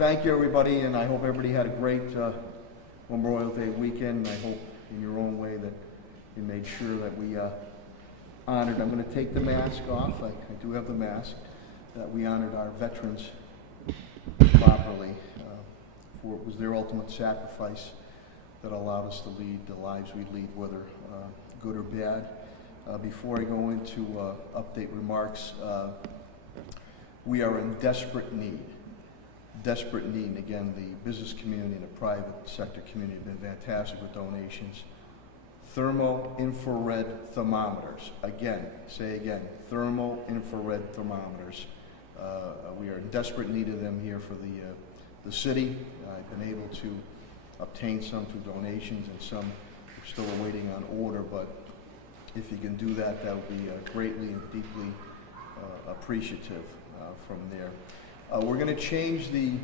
Thank you, everybody, and I hope everybody had a great Memorial Day weekend. I hope in your own way that you made sure that we honored. I'm going to take the mask off. I do have the mask. That we honored our veterans properly, for it was their ultimate sacrifice that allowed us to lead the lives we lead, whether good or bad. Before I go into update remarks, we are in desperate need. And again, the business community and the private sector community have been fantastic with donations. Thermo-infrared thermometers. Again, thermo-infrared thermometers. We are in desperate need of them here for the city. I've been able to obtain some through donations, and some are still awaiting on order, but if you can do that, that will be greatly and deeply appreciative from there. We're going to change the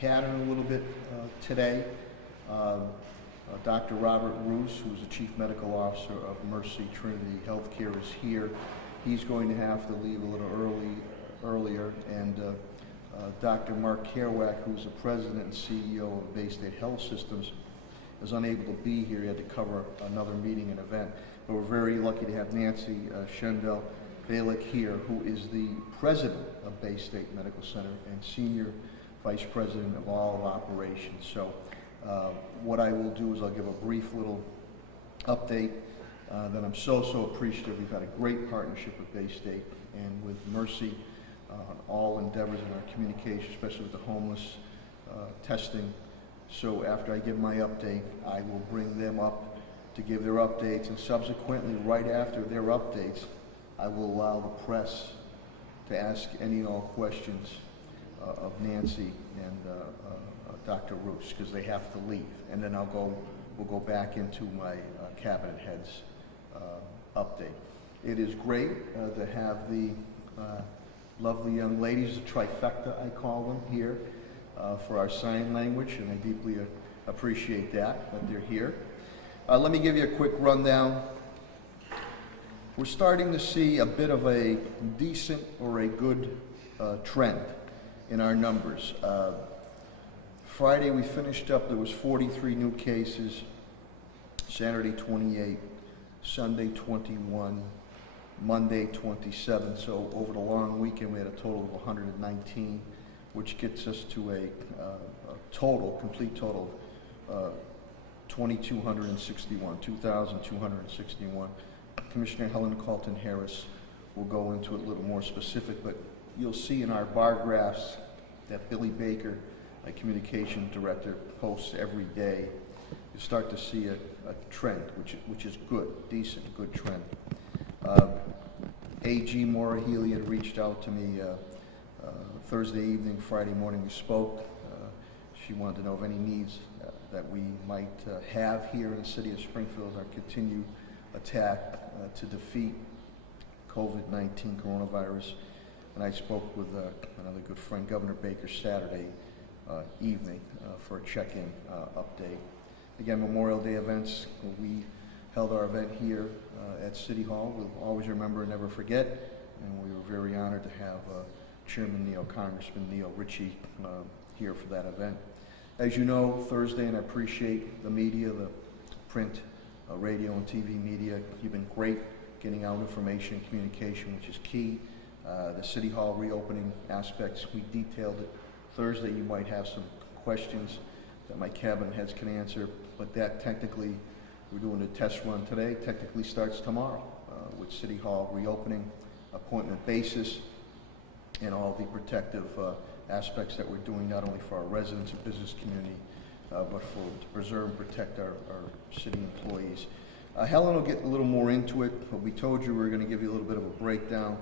pattern a little bit today. Dr. Robert Roos, who's the Chief Medical Officer of Mercy Trinity Healthcare, is here. He's going to have to leave a little earlier, and Dr. Mark Kerouac, who's the President and CEO of Bay State Health Systems, is unable to be here. He had to cover another meeting and event. But we're very lucky to have Nancy Schendel-Balick here, who is the President of Bay State Medical Center and Senior Vice President of all operations. So what I will do is I'll give a brief little update that I'm so appreciative. We've had a great partnership with Bay State and with Mercy on all endeavors in our communication, especially with the homeless testing. So after I give my update, I will bring them up to give their updates, and subsequently, right after their updates, I will allow the press to ask any and all questions of Nancy and Dr. Roos, because they have to leave, and then we'll go back into my cabinet heads update. It is great to have the lovely young ladies, the trifecta I call them, here for our sign language, and I deeply appreciate that they're here. Let me give you a quick rundown. We're starting to see a bit of a decent or a good trend in our numbers. Friday we finished up, there was 43 new cases, Saturday 28, Sunday 21, Monday 27. So over the long weekend we had a total of 119, which gets us to a complete total of 2,261. Commissioner Helen Colton Harris will go into it a little more specific, but you'll see in our bar graphs that Billy Baker, a communication director, posts every day. You start to see a trend, which is good, decent, good trend. AG Maura Healy had reached out to me Thursday evening, Friday morning we spoke. She wanted to know of any needs that we might have here in the city of Springfield, our continued attack to defeat COVID-19 coronavirus. And I spoke with another good friend, Governor Baker, Saturday evening for a check-in update. Again, Memorial Day events, we held our event here at City Hall. We'll always remember and never forget, and we were very honored to have Chairman Neil, Congressman Neil Ritchie here for that event. As you know, Thursday, and I appreciate the media, the print, radio and TV media, you've been great getting out information and communication, which is key. The City Hall reopening aspects, we detailed it. Thursday, you might have some questions that my cabinet heads can answer, but that technically, we're doing a test run today, technically starts tomorrow with City Hall reopening, appointment basis, and all the protective aspects that we're doing not only for our residents and business community, but to preserve and protect our city employees. Helen will get a little more into it, but we told you we were going to give you a little bit of a breakdown.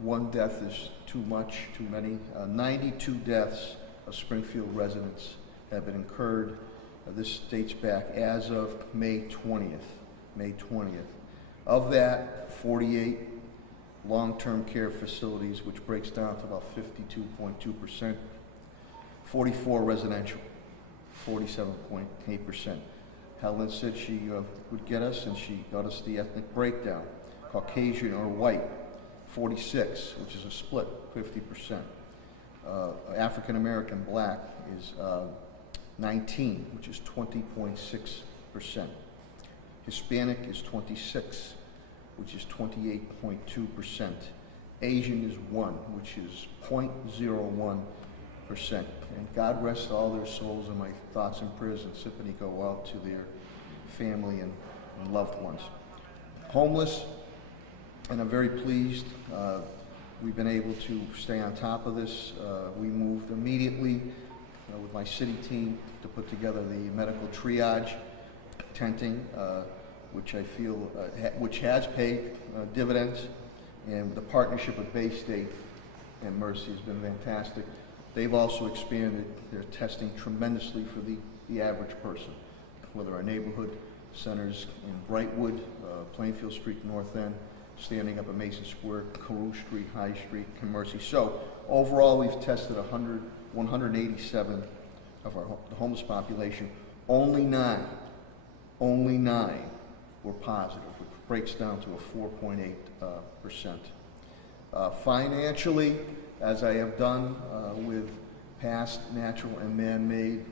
One death is too much, too many. 92 deaths of Springfield residents have been incurred. This dates back as of May 20th. Of that, 48 long-term care facilities, which breaks down to about 52.2%. 44 residential, 47.8%. Helen said she would get us, and she got us the ethnic breakdown. Caucasian or white, 46, which is a split, 50%. African American black is 19, which is 20.6%. Hispanic is 26, which is 28.2%. Asian is 1, which is 0.01%. And God rest all their souls, and my thoughts and prayers and sympathy go out to their family and loved ones. Homeless, and I'm very pleased. We've been able to stay on top of this. We moved immediately with my city team to put together the medical triage tenting, which I feel which has paid dividends, and the partnership with Bay State and Mercy has been fantastic. They've also expanded their testing tremendously for the average person, whether our neighborhood centers in Brightwood, Plainfield Street, North End, standing up at Mason Square, Carew Street, High Street, and Mercy. So overall, we've tested 187 of the homeless population. Only nine were positive, which breaks down to a 4.8%. Financially, as I have done with past natural and man-made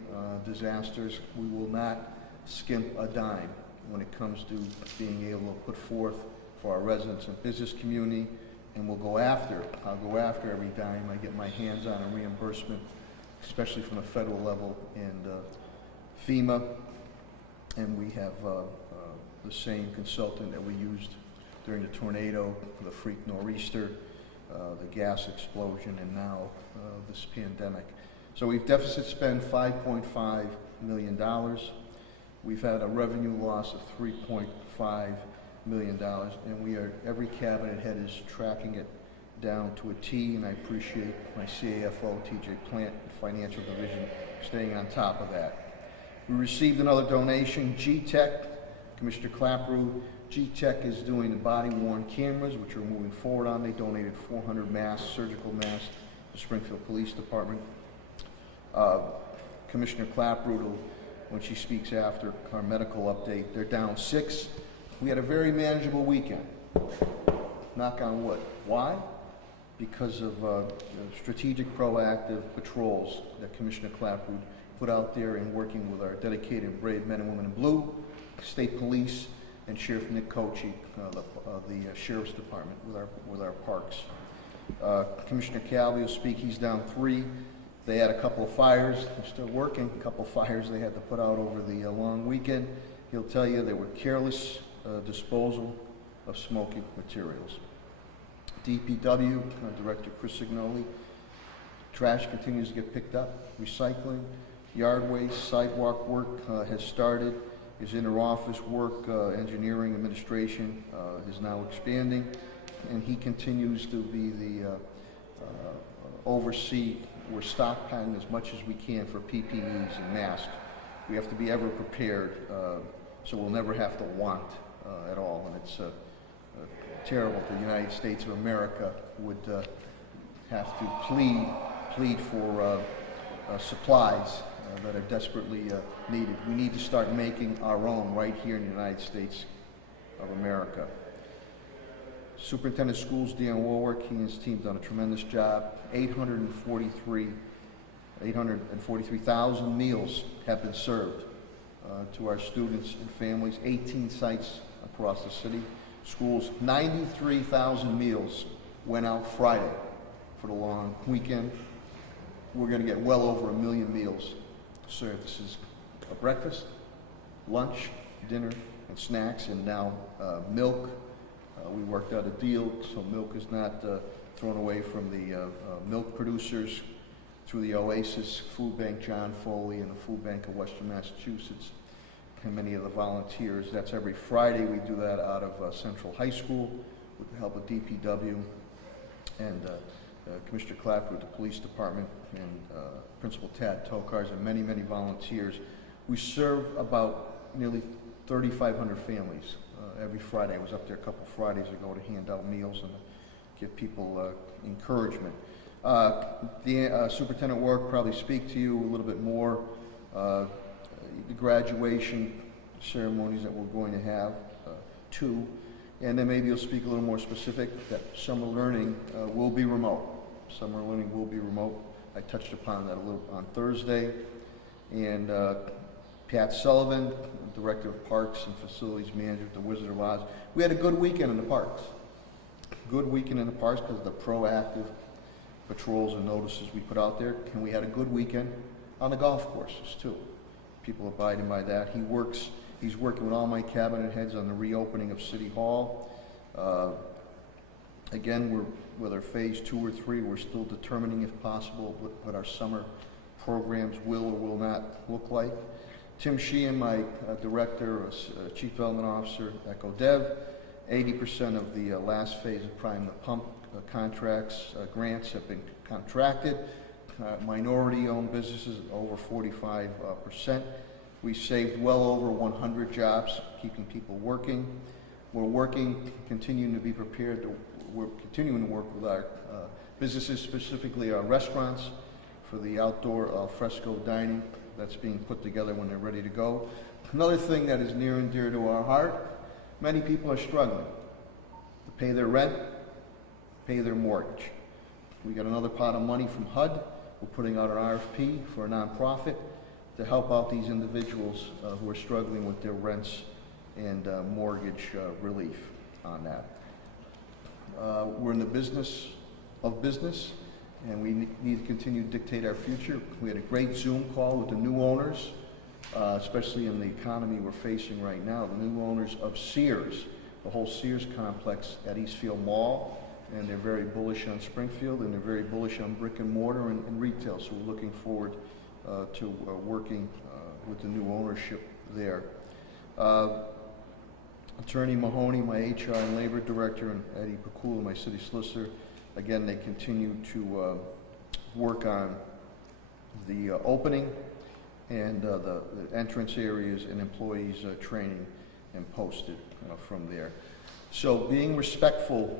disasters, we will not skimp a dime when it comes to being able to put forth for our residents and business community, and I'll go after every dime I get my hands on in reimbursement, especially from the federal level and FEMA. And we have the same consultant that we used during the tornado, the freak nor'easter, the gas explosion, and now this pandemic. So we've deficit spent $5.5 million. We've had a revenue loss of $3.5 million, and every cabinet head is tracking it down to a T, and I appreciate my CAFO, TJ Plant, Financial Division, staying on top of that. We received another donation, G-Tech, Commissioner Clapperoo. G-Tech is doing the body-worn cameras, which we're moving forward on. They donated 400 masks, surgical masks, to Springfield Police Department. Commissioner Clapperoo, when she speaks after our medical update, they're down 6. We had a very manageable weekend, knock on wood. Why? Because of strategic, proactive patrols that Commissioner Clapperoo put out there and working with our dedicated and brave men and women in blue, State Police, and Sheriff Nick Kochi, the Sheriff's Department with our parks. Commissioner Calvi will speak. He's down 3. They had a couple of fires. They're still working. A couple of fires they had to put out over the long weekend. He'll tell you they were careless disposal of smoking materials. DPW, Director Chris Signoli. Trash continues to get picked up. Recycling, yard waste, sidewalk work has started. His inter-office work, engineering, administration is now expanding, and he continues to be the oversee. We're stockpiling as much as we can for PPEs and masks. We have to be ever prepared, so we'll never have to want at all, and it's terrible that the United States of America would have to plead for supplies that are desperately needed. We need to start making our own right here in the United States of America. Superintendent of Schools, Deanne Warwick, he and his team done a tremendous job. 843,000 meals have been served to our students and families, 18 sites across the city. Schools, 93,000 meals went out Friday for the long weekend. We're going to get well over 1 million meals served. This is a breakfast, lunch, dinner, and snacks, and now milk. We worked out a deal so milk is not thrown away from the milk producers through the Oasis Food Bank, John Foley, and the Food Bank of Western Massachusetts, and many of the volunteers. That's every Friday. We do that out of Central High School with the help of DPW and Commissioner Clapper with the Police Department and Principal Tad Tokars and many, many volunteers. We serve about nearly 3,500 families every Friday. I was up there a couple Fridays ago to hand out meals and give people encouragement. The Superintendent Warwick probably speak to you a little bit more. The graduation ceremonies that we're going to have, 2, and then maybe you'll speak a little more specific that summer learning will be remote. Summer learning will be remote. I touched upon that a little on Thursday. And Pat Sullivan, Director of Parks and Facilities Manager at the Wizard of Oz. We had a good weekend in the parks. Good weekend in the parks because of the proactive patrols and notices we put out there. And we had a good weekend on the golf courses too. People abiding by that. He's working with all my cabinet heads on the reopening of City Hall. Again, whether phase 2 or 3, we're still determining if possible what our summer programs will or will not look like. Tim Sheehan, my Director, Chief Development Officer at GoDev, 80% of the last phase of Prime the Pump contracts, grants have been contracted. Minority-owned businesses, over 45%. We saved well over 100 jobs, keeping people working. We're continuing to be prepared we're continuing to work with our businesses, specifically our restaurants, for the outdoor al fresco dining that's being put together when they're ready to go. Another thing that is near and dear to our heart, many people are struggling to pay their rent, pay their mortgage. We got another pot of money from HUD. We're putting out an RFP for a nonprofit to help out these individuals who are struggling with their rents and mortgage relief on that. We're in the business of business, and we need to continue to dictate our future. We had a great Zoom call with the new owners, especially in the economy we're facing right now, the new owners of Sears, the whole Sears complex at Eastfield Mall, and they're very bullish on Springfield, and they're very bullish on brick and mortar and retail, so we're looking forward to working with the new ownership there. Attorney Mahoney, my HR and Labor Director, and Eddie Pakula, my City Solicitor, again, they continue to work on the opening and the entrance areas and employees training and posted from there. So being respectful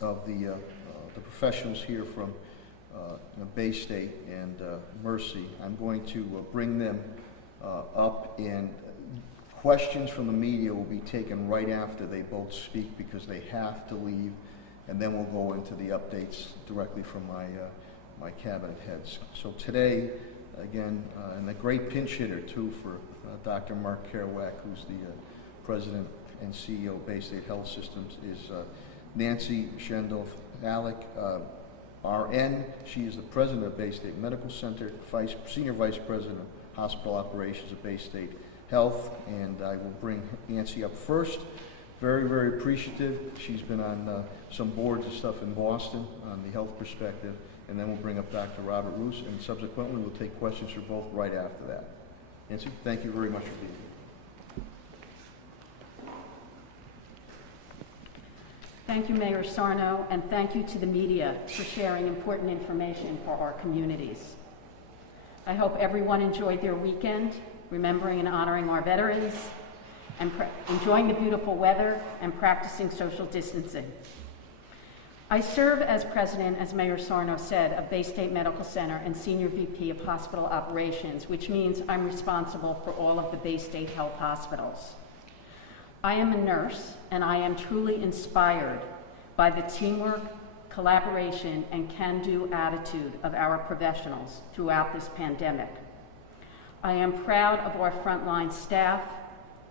of the professionals here from Bay State and Mercy, I'm going to bring them up, and questions from the media will be taken right after they both speak because they have to leave, and then we'll go into the updates directly from my cabinet heads. So today, again, and a great pinch hitter too for Dr. Mark Kerouac, who's the President and CEO of Bay State Health Systems, is Nancy Shandolf-Alec, RN. She is the President of Bay State Medical Center, Senior Vice President of Hospital Operations at Bay State Health, and I will bring Nancy up first. Very, very appreciative. She's been on some boards and stuff in Boston on the health perspective, and then we'll bring up Dr. Robert Roos, and subsequently we'll take questions for both right after that. Nancy, thank you very much for being here. Thank you, Mayor Sarno, and thank you to the media for sharing important information for our communities. I hope everyone enjoyed their weekend, remembering and honoring our veterans, and enjoying the beautiful weather and practicing social distancing. I serve as president, as Mayor Sarno said, of Bay State Medical Center and Senior VP of Hospital Operations, which means I'm responsible for all of the Bay State Health hospitals. I am a nurse, and I am truly inspired by the teamwork, collaboration, and can-do attitude of our professionals throughout this pandemic. I am proud of our frontline staff,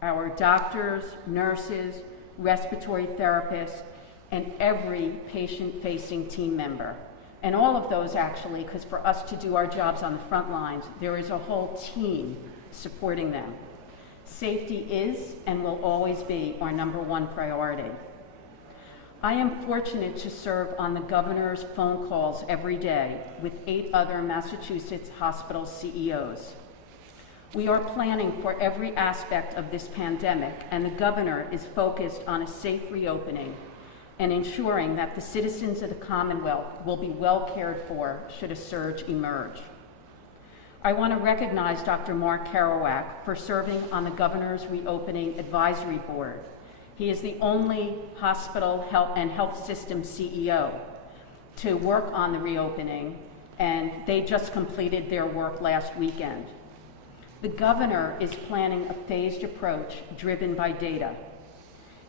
our doctors, nurses, respiratory therapists, and every patient-facing team member. And all of those actually, because for us to do our jobs on the front lines, there is a whole team supporting them. Safety is and will always be our #1 priority. I am fortunate to serve on the governor's phone calls every day with 8 other Massachusetts hospital CEOs. We are planning for every aspect of this pandemic, and the governor is focused on a safe reopening and ensuring that the citizens of the Commonwealth will be well cared for should a surge emerge. I want to recognize Dr. Mark Kerouac for serving on the Governor's Reopening Advisory Board. He is the only hospital health system CEO to work on the reopening, and they just completed their work last weekend. The governor is planning a phased approach driven by data.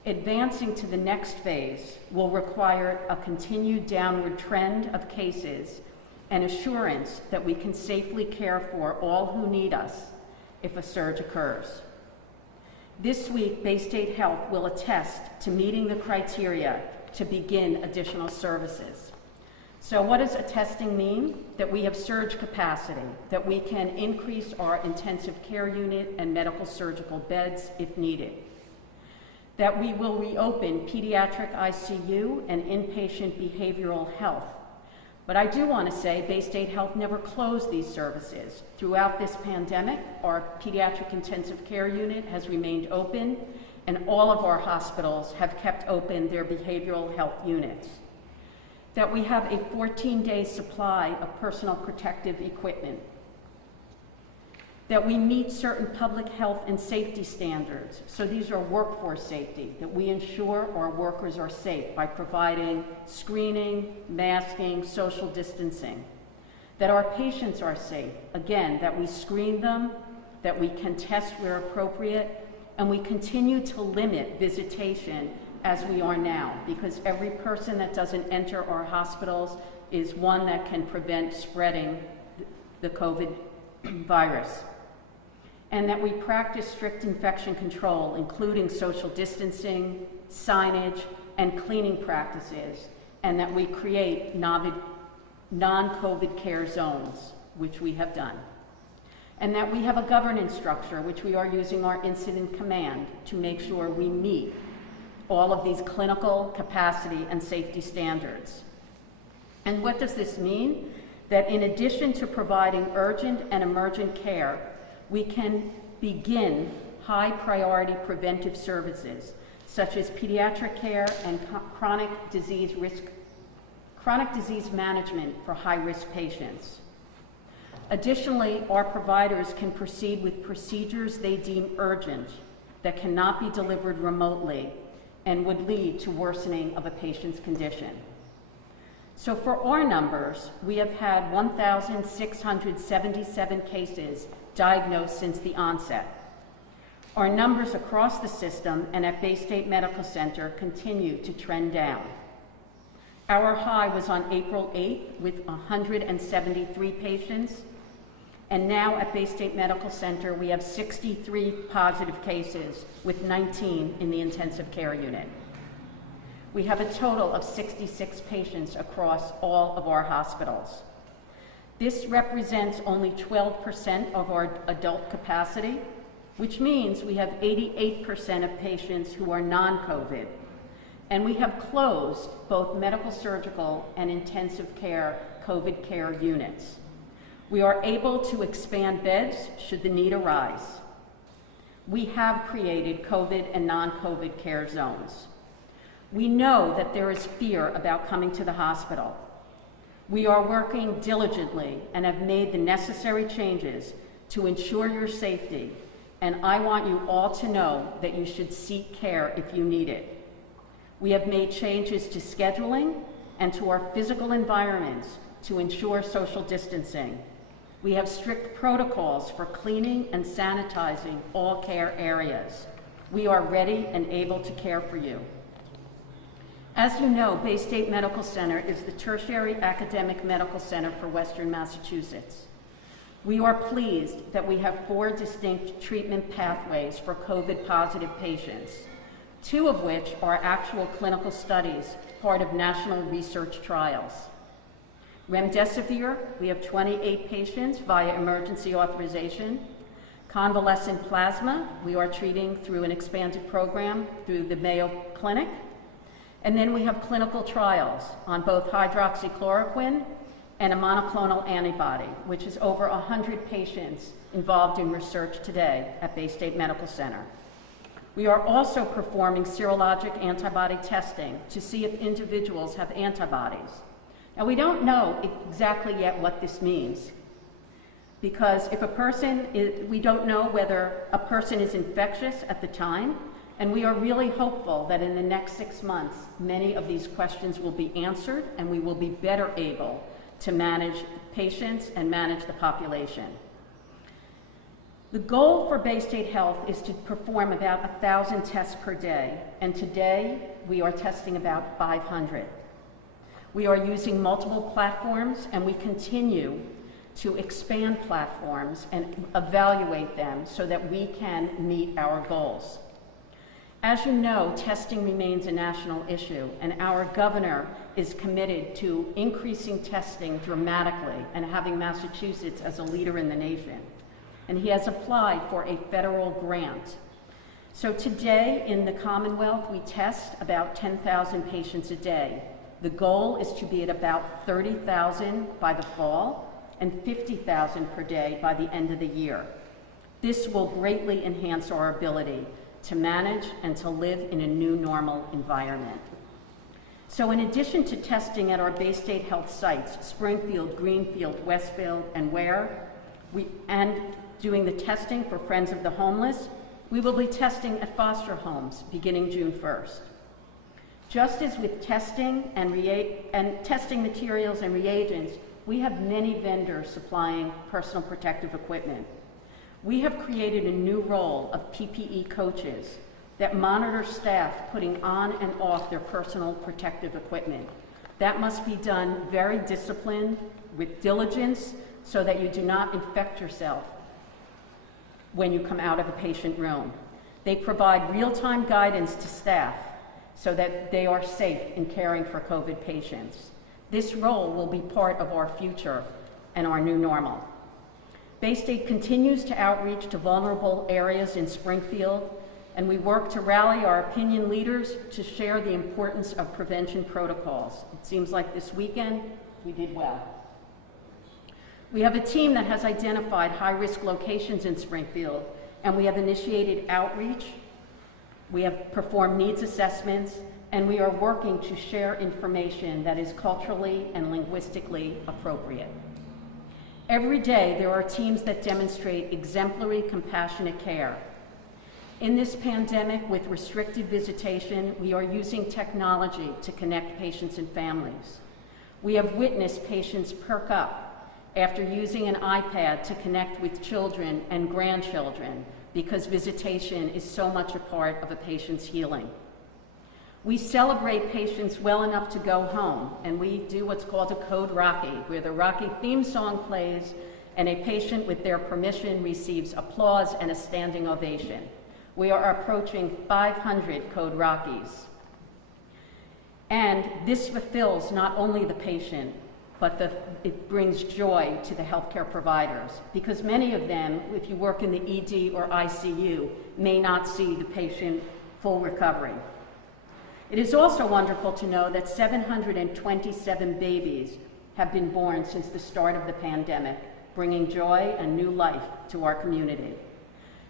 Advancing to the next phase will require a continued downward trend of cases and assurance that we can safely care for all who need us if a surge occurs. This week, Bay State Health will attest to meeting the criteria to begin additional services. So what does attesting mean? That we have surge capacity, that we can increase our intensive care unit and medical surgical beds if needed, that we will reopen pediatric ICU and inpatient behavioral health. But I do want to say Bay State Health never closed these services. Throughout this pandemic, our pediatric intensive care unit has remained open, and all of our hospitals have kept open their behavioral health units. That we have a 14-day supply of personal protective equipment. That we meet certain public health and safety standards. So these are workforce safety, that we ensure our workers are safe by providing screening, masking, social distancing. That our patients are safe, again, that we screen them, that we can test where appropriate, and we continue to limit visitation as we are now, because every person that doesn't enter our hospitals is one that can prevent spreading the COVID virus. And that we practice strict infection control, including social distancing, signage, and cleaning practices, and that we create non-COVID care zones, which we have done. And that we have a governance structure, which we are using our incident command to make sure we meet all of these clinical capacity and safety standards. And what does this mean? That in addition to providing urgent and emergent care, we can begin high priority preventive services, such as pediatric care and chronic disease management for high-risk patients. Additionally, our providers can proceed with procedures they deem urgent that cannot be delivered remotely and would lead to worsening of a patient's condition. So for our numbers, we have had 1,677 cases diagnosed since the onset. Our numbers across the system and at Bay State Medical Center continue to trend down. Our high was on April 8th with 173 patients, and now at Bay State Medical Center we have 63 positive cases with 19 in the intensive care unit. We have a total of 66 patients across all of our hospitals. This represents only 12% of our adult capacity, which means we have 88% of patients who are non-COVID. And we have closed both medical surgical and intensive care COVID care units. We are able to expand beds should the need arise. We have created COVID and non-COVID care zones. We know that there is fear about coming to the hospital. We are working diligently and have made the necessary changes to ensure your safety, and I want you all to know that you should seek care if you need it. We have made changes to scheduling and to our physical environments to ensure social distancing. We have strict protocols for cleaning and sanitizing all care areas. We are ready and able to care for you. As you know, Bay State Medical Center is the tertiary academic medical center for Western Massachusetts. We are pleased that we have 4 distinct treatment pathways for COVID-positive patients, 2 of which are actual clinical studies, part of national research trials. Remdesivir, we have 28 patients via emergency authorization. Convalescent plasma, we are treating through an expanded program through the Mayo Clinic. And then we have clinical trials on both hydroxychloroquine and a monoclonal antibody, which is over 100 patients involved in research today at Bay State Medical Center. We are also performing serologic antibody testing to see if individuals have antibodies. Now, we don't know exactly yet what this means, because if a person we don't know whether a person is infectious at the time, and we are really hopeful that in the next 6 months, many of these questions will be answered and we will be better able to manage patients and manage the population. The goal for Bay State Health is to perform about 1,000 tests per day, and today we are testing about 500. We are using multiple platforms, and we continue to expand platforms and evaluate them so that we can meet our goals. As you know, testing remains a national issue, and our governor is committed to increasing testing dramatically and having Massachusetts as a leader in the nation. And he has applied for a federal grant. So today in the Commonwealth, we test about 10,000 patients a day. The goal is to be at about 30,000 by the fall and 50,000 per day by the end of the year. This will greatly enhance our ability to manage and to live in a new normal environment. So in addition to testing at our Bay State Health sites, Springfield, Greenfield, Westfield, and and doing the testing for Friends of the Homeless, we will be testing at foster homes beginning June 1st. Just as with testing and testing materials and reagents, we have many vendors supplying personal protective equipment. We have created a new role of PPE coaches that monitor staff putting on and off their personal protective equipment. That must be done very disciplined, with diligence, so that you do not infect yourself when you come out of a patient room. They provide real-time guidance to staff so that they are safe in caring for COVID patients. This role will be part of our future and our new normal. Bay State continues to outreach to vulnerable areas in Springfield, and we work to rally our opinion leaders to share the importance of prevention protocols. It seems like this weekend we did well. We have a team that has identified high-risk locations in Springfield, and we have initiated outreach. We have performed needs assessments, and we are working to share information that is culturally and linguistically appropriate. Every day, there are teams that demonstrate exemplary, compassionate care. In this pandemic, with restricted visitation, we are using technology to connect patients and families. We have witnessed patients perk up after using an iPad to connect with children and grandchildren because visitation is so much a part of a patient's healing. We celebrate patients well enough to go home, and we do what's called a Code Rocky, where the Rocky theme song plays and a patient with their permission receives applause and a standing ovation. We are approaching 500 Code Rockies. And this fulfills not only the patient, but it brings joy to the healthcare providers, because many of them, if you work in the ED or ICU, may not see the patient full recovery. It is also wonderful to know that 727 babies have been born since the start of the pandemic, bringing joy and new life to our community.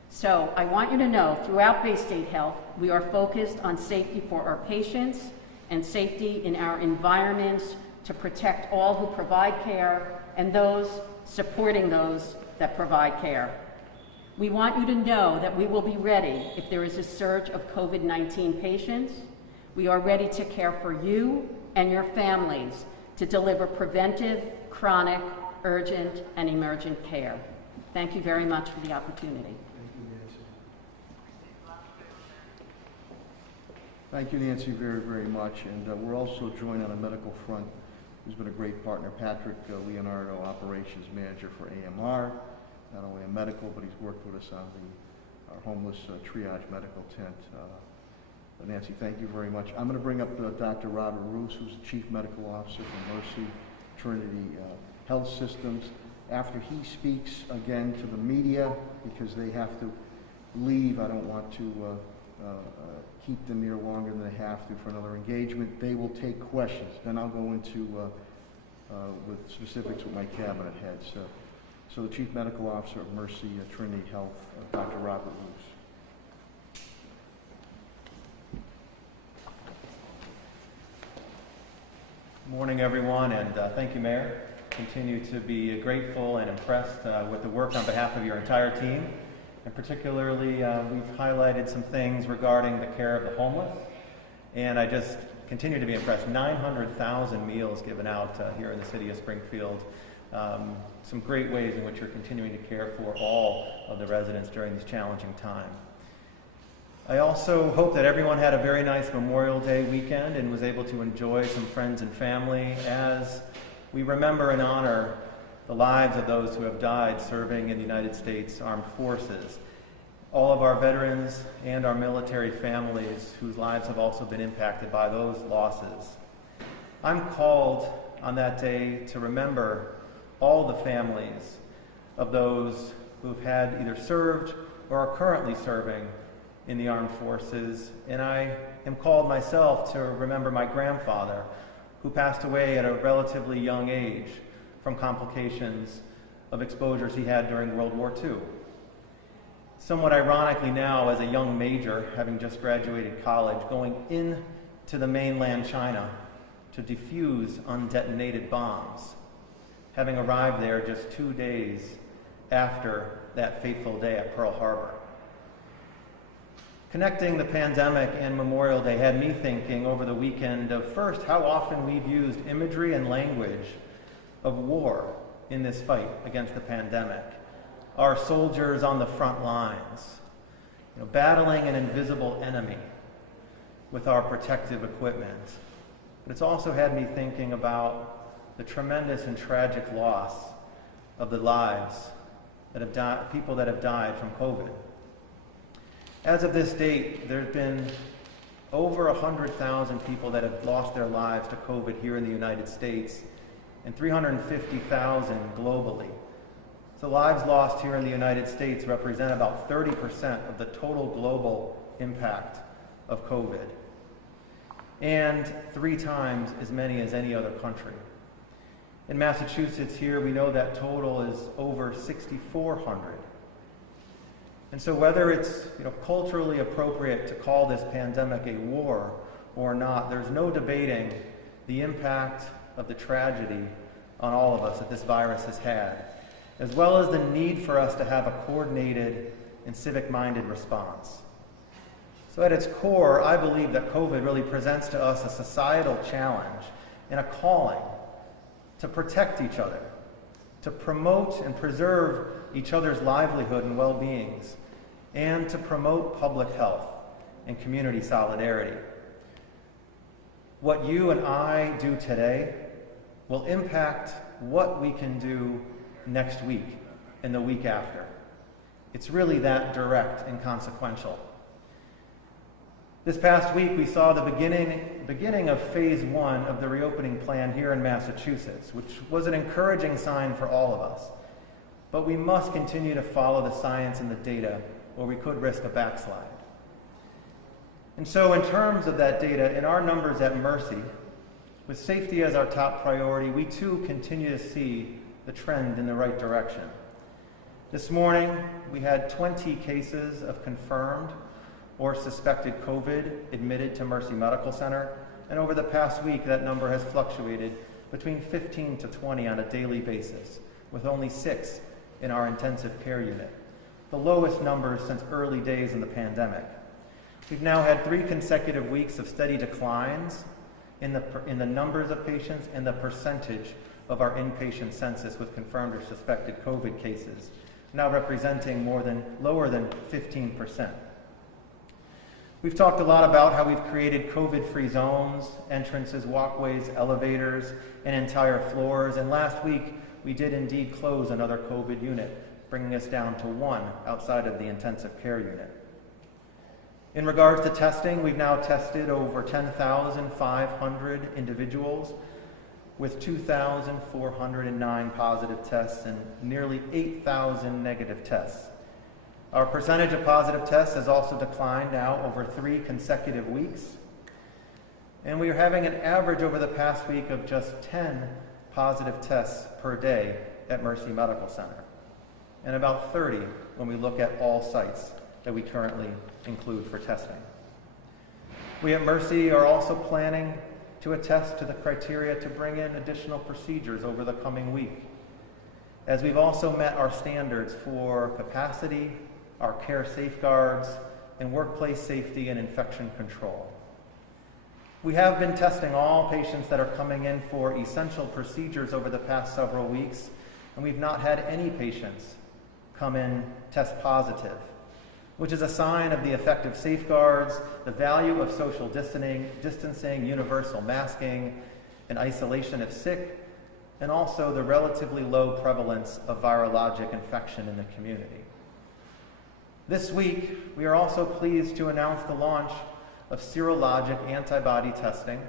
So I want you to know, throughout Bay State Health, we are focused on safety for our patients and safety in our environments to protect all who provide care and those supporting those that provide care. We want you to know that we will be ready if there is a surge of COVID-19 patients. We are ready to care for you and your families to deliver preventive, chronic, urgent, and emergent care. Thank you very much for the opportunity. Thank you, Nancy, very, very much. And we're also joined on a medical front who's been a great partner, Patrick Leonardo, Operations Manager for AMR, not only in medical, but he's worked with us on our homeless triage medical tent. Nancy, thank you very much. I'm going to bring up Dr. Robert Roos, who's the Chief Medical Officer from Mercy Trinity Health Systems. After he speaks again to the media, because they have to leave, I don't want to keep them here longer than they have to for another engagement. They will take questions. Then I'll go into with specifics with my cabinet heads. So the Chief Medical Officer of Mercy Trinity Health, Dr. Robert Roos. Good morning, everyone, and thank you, Mayor. Continue to be grateful and impressed with the work on behalf of your entire team. And particularly, we've highlighted some things regarding the care of the homeless. And I just continue to be impressed. 900,000 meals given out here in the city of Springfield. Some great ways in which you're continuing to care for all of the residents during this challenging time. I also hope that everyone had a very nice Memorial Day weekend and was able to enjoy some friends and family as we remember and honor the lives of those who have died serving in the United States Armed Forces. All of our veterans and our military families whose lives have also been impacted by those losses. I'm called on that day to remember all the families of those who've had either served or are currently serving in the armed forces, and I am called myself to remember my grandfather, who passed away at a relatively young age from complications of exposures he had during World War II. Somewhat ironically now, as a young major, having just graduated college, going into the mainland China to defuse undetonated bombs, having arrived there just 2 days after that fateful day at Pearl Harbor. Connecting the pandemic and Memorial Day had me thinking over the weekend of first how often we've used imagery and language of war in this fight against the pandemic. Our soldiers on the front lines, battling an invisible enemy with our protective equipment. But it's also had me thinking about the tremendous and tragic loss of the lives that have died, people that have died from COVID. As of this date, there have been over 100,000 people that have lost their lives to COVID here in the United States and 350,000 globally. So lives lost here in the United States represent about 30% of the total global impact of COVID, and 3 times as many as any other country. In Massachusetts here, we know that total is over 6,400. And so whether it's culturally appropriate to call this pandemic a war or not, there's no debating the impact of the tragedy on all of us that this virus has had, as well as the need for us to have a coordinated and civic-minded response. So at its core, I believe that COVID really presents to us a societal challenge and a calling to protect each other, to promote and preserve each other's livelihood and well-beings, and to promote public health and community solidarity. What you and I do today will impact what we can do next week and the week after. It's really that direct and consequential. This past week, we saw the beginning of phase 1 of the reopening plan here in Massachusetts, which was an encouraging sign for all of us. But we must continue to follow the science and the data, or we could risk a backslide. And so in terms of that data, in our numbers at Mercy, with safety as our top priority, we too continue to see the trend in the right direction. This morning, we had 20 cases of confirmed or suspected COVID admitted to Mercy Medical Center, and over the past week, that number has fluctuated between 15 to 20 on a daily basis, with only 6 in our intensive care unit, the lowest numbers since early days in the pandemic. We've now had 3 consecutive weeks of steady declines in the numbers of patients and the percentage of our inpatient census with confirmed or suspected COVID cases, now representing lower than 15%. We've talked a lot about how we've created COVID-free zones, entrances, walkways, elevators, and entire floors, and last week we did indeed close another COVID unit, bringing us down to 1 outside of the intensive care unit. In regards to testing, we've now tested over 10,500 individuals with 2,409 positive tests and nearly 8,000 negative tests. Our percentage of positive tests has also declined now over 3 consecutive weeks. And we are having an average over the past week of just 10 positive tests per day at Mercy Medical Center, and about 30 when we look at all sites that we currently include for testing. We at Mercy are also planning to attest to the criteria to bring in additional procedures over the coming week, as we've also met our standards for capacity, our care safeguards, and workplace safety and infection control. We have been testing all patients that are coming in for essential procedures over the past several weeks, and we've not had any patients come in test positive, which is a sign of the effective safeguards, the value of social distancing, universal masking, and isolation if sick, and also the relatively low prevalence of virologic infection in the community. This week, we are also pleased to announce the launch of serologic antibody testing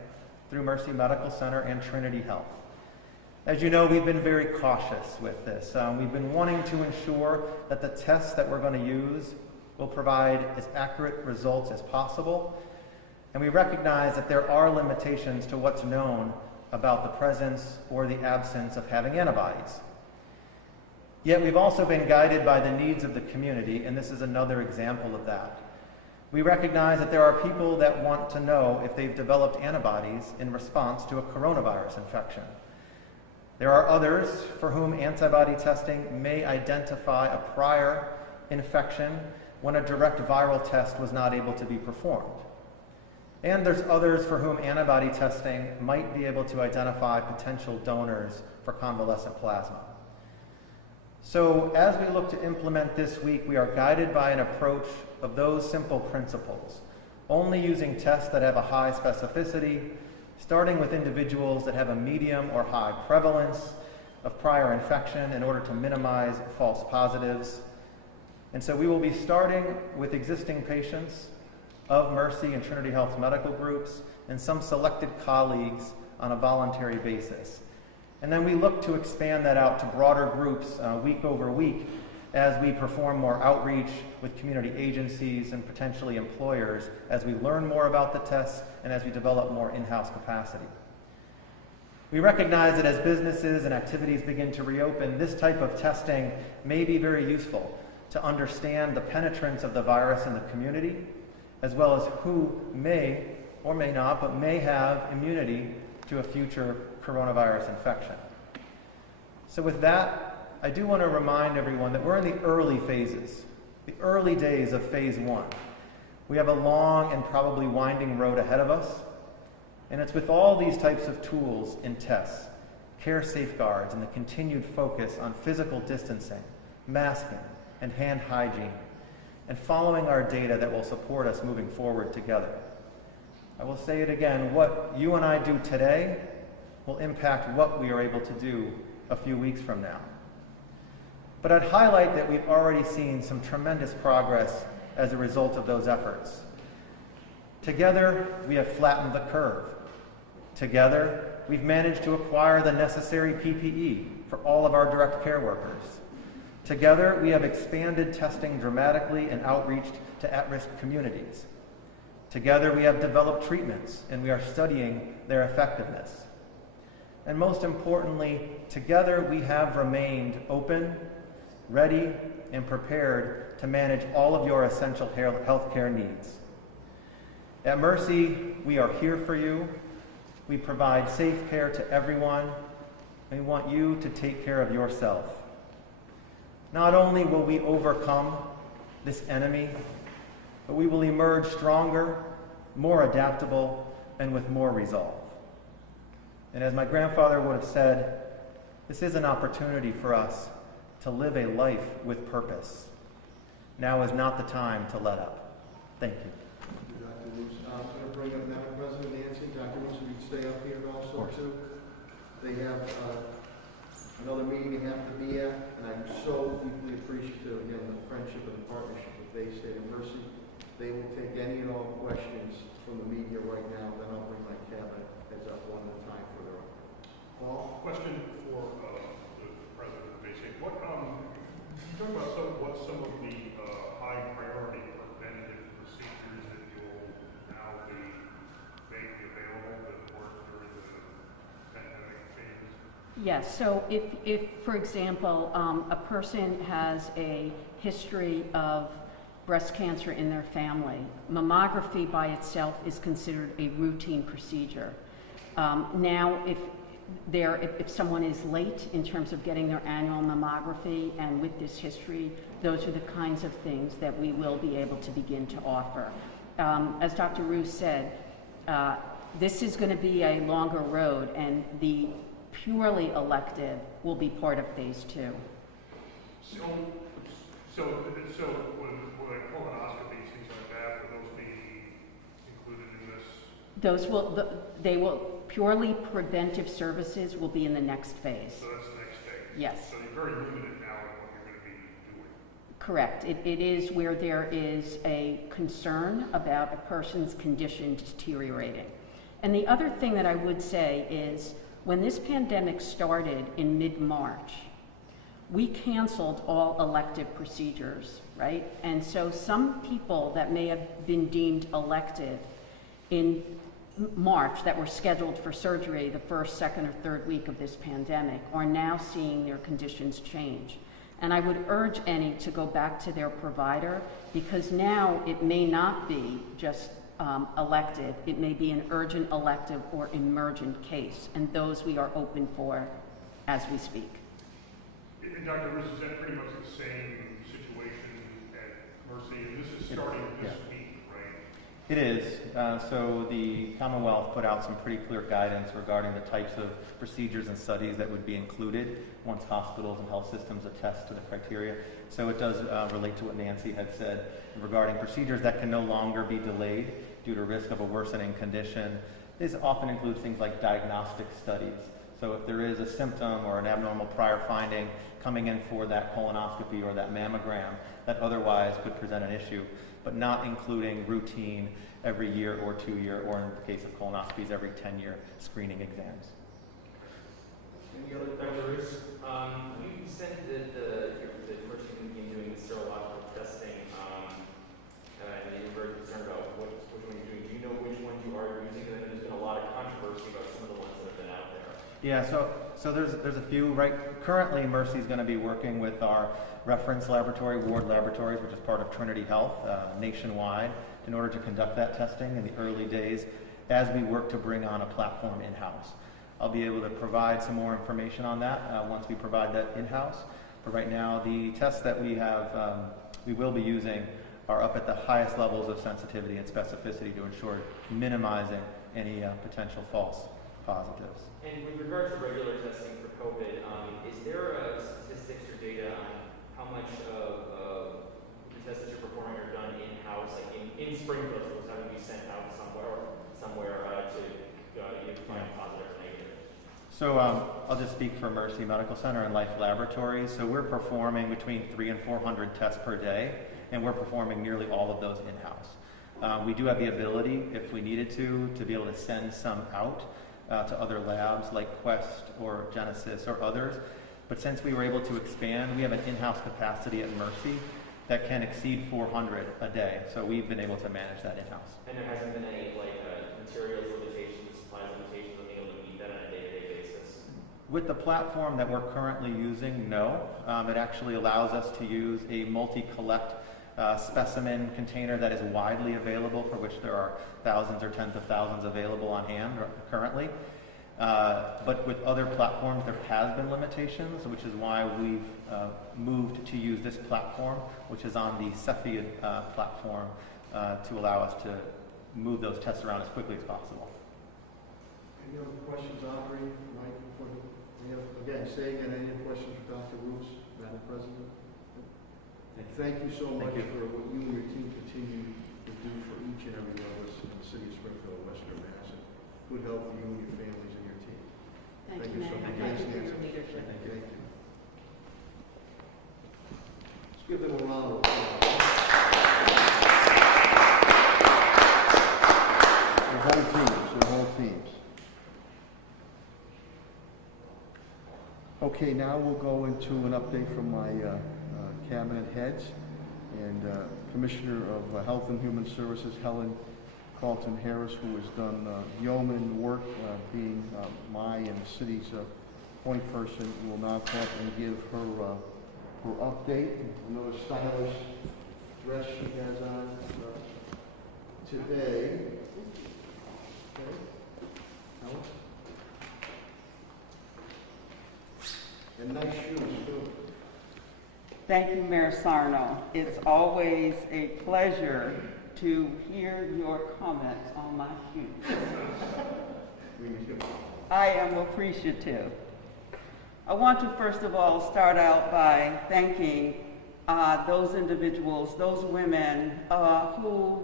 through Mercy Medical Center and Trinity Health. As you know, we've been very cautious with this. We've been wanting to ensure that the tests that we're going to use will provide as accurate results as possible, and we recognize that there are limitations to what's known about the presence or the absence of having antibodies. Yet we've also been guided by the needs of the community, and this is another example of that. We recognize that there are people that want to know if they've developed antibodies in response to a coronavirus infection. There are others for whom antibody testing may identify a prior infection when a direct viral test was not able to be performed. And there's others for whom antibody testing might be able to identify potential donors for convalescent plasma. So as we look to implement this week, we are guided by an approach of those simple principles, only using tests that have a high specificity, starting with individuals that have a medium or high prevalence of prior infection in order to minimize false positives. And so we will be starting with existing patients of Mercy and Trinity Health medical groups and some selected colleagues on a voluntary basis. And then we look to expand that out to broader groups week over week as we perform more outreach with community agencies and potentially employers as we learn more about the tests and as we develop more in-house capacity. We recognize that as businesses and activities begin to reopen, this type of testing may be very useful to understand the penetrance of the virus in the community, as well as who may or may not, but may have immunity to a future coronavirus infection. So with that, I do want to remind everyone that we're in the early phases, the early days of phase 1. We have a long and probably winding road ahead of us, and it's with all these types of tools and tests, care safeguards, and the continued focus on physical distancing, masking, and hand hygiene, and following our data that will support us moving forward together. I will say it again, what you and I do today will impact what we are able to do a few weeks from now. But I'd highlight that we've already seen some tremendous progress as a result of those efforts. Together, we have flattened the curve. Together, we've managed to acquire the necessary PPE for all of our direct care workers. Together, we have expanded testing dramatically and outreached to at-risk communities. Together, we have developed treatments, and we are studying their effectiveness. And most importantly, together we have remained open, ready, and prepared to manage all of your essential healthcare needs. At Mercy, we are here for you. We provide safe care to everyone, and we want you to take care of yourself. Not only will we overcome this enemy, but we will emerge stronger, more adaptable, and with more resolve. And as my grandfather would have said, this is an opportunity for us to live a life with purpose. Now is not the time to let up. Thank you. Thank you, Dr. Luce. I'm going to bring up Madam President Nancy. Dr. Luce, if you can stay up here also, too. They have another meeting they have to be at, and I'm so deeply appreciative, again, the friendship and the partnership that they stay in Mercy. They will take any and all questions from the media right now, then I'll bring my cabinet heads up one at a time for their own. Paul? Question for the President of Basic. What, you talk about some of the high priority preventative procedures that you'll now be making available that work during the pandemic phase? Yes, so if for example, a person has a history of breast cancer in their family, mammography by itself is considered a routine procedure. Now, if someone is late in terms of getting their annual mammography, and with this history, those are the kinds of things that we will be able to begin to offer. As Dr. Roos said, this is going to be a longer road, and the purely elective will be part of phase 2. So when colonoscopies, things like that, will those be included in this? Those they will, purely preventive services will be in the next phase. So that's the next phase? Yes. So you're very limited now in what you're going to be doing? Correct. It is where there is a concern about a person's condition deteriorating. And the other thing that I would say is, when this pandemic started in mid-March, we canceled all elective procedures, right? And so some people that may have been deemed elective in March that were scheduled for surgery the first, second, or third week of this pandemic are now seeing their conditions change. And I would urge any to go back to their provider, because now it may not be just elective, it may be an urgent elective or emergent case, and those we are open for as we speak. And Dr. Riss, is that pretty much the same situation at Mercy? And this is starting this week, right? It is. So the Commonwealth put out some pretty clear guidance regarding the types of procedures and studies that would be included once hospitals and health systems attest to the criteria. So it does relate to what Nancy had said regarding procedures that can no longer be delayed due to risk of a worsening condition. This often includes things like diagnostic studies. So if there is a symptom or an abnormal prior finding coming in for that colonoscopy or that mammogram that otherwise could present an issue, but not including routine every year or 2 year, or in the case of colonoscopies, every 10-year screening exams. Any other questions? You said that the first thing you've been doing is serological testing, and you were very concerned about which one you're doing. Do you know which ones you are using? And there's been a lot of controversy about some of the ones that have been out there. Yeah, so there's a few, right? Currently, Mercy's going to be working with our reference laboratory, Ward Laboratories, which is part of Trinity Health, nationwide, in order to conduct that testing in the early days as we work to bring on a platform in-house. I'll be able to provide some more information on that once we provide that in-house. But right now, the tests that we have, we will be using are up at the highest levels of sensitivity and specificity to ensure minimizing any potential false positives. And with regard to regular testing for COVID, is there statistics or data on how much of the tests that you're performing are done in-house, like in Springfield, so it's having to be sent out somewhere to either find positive or negative? So I'll just speak for Mercy Medical Center and Life Laboratories. So we're performing between 300 and 400 tests per day, and we're performing nearly all of those in-house. We do have the ability, if we needed to be able to send some out to other labs like Quest or Genesis or others. But since we were able to expand, we have an in-house capacity at Mercy that can exceed 400 a day. So we've been able to manage that in-house. And there hasn't been any materials limitations, supplies limitations, of being able to meet that on a day-to-day basis? With the platform that we're currently using, no. It actually allows us to use a multi-collect specimen container that is widely available, for which there are thousands or tens of thousands available on hand currently. But with other platforms, there has been limitations, which is why we've moved to use this platform, which is on the Cepheid platform, to allow us to move those tests around as quickly as possible. Any other questions, Aubrey, Mike? Again, saying that, any questions for Dr. Roos, Madam President? Thank you so much for what you and your team continue to do for each and every one of us in the city of Springfield, Western Mass. And good health for you and your families and your team. Thank you, so Mayor. much. Thank you for Thanks, your Nancy. leadership. Thank you. Let's give them a round of applause. Their whole teams. Okay, now we'll go into an update from my cabinet heads. And Commissioner of Health and Human Services, Helen Carlton Harris, who has done yeoman work being my and the city's point person, will now come up and give her update. Another stylish dress she has on today. Okay. Helen? And nice shoes, too. Thank you, Mayor Sarno. It's always a pleasure to hear your comments on my shoes. I am appreciative. I want to first of all start out by thanking those individuals, those women who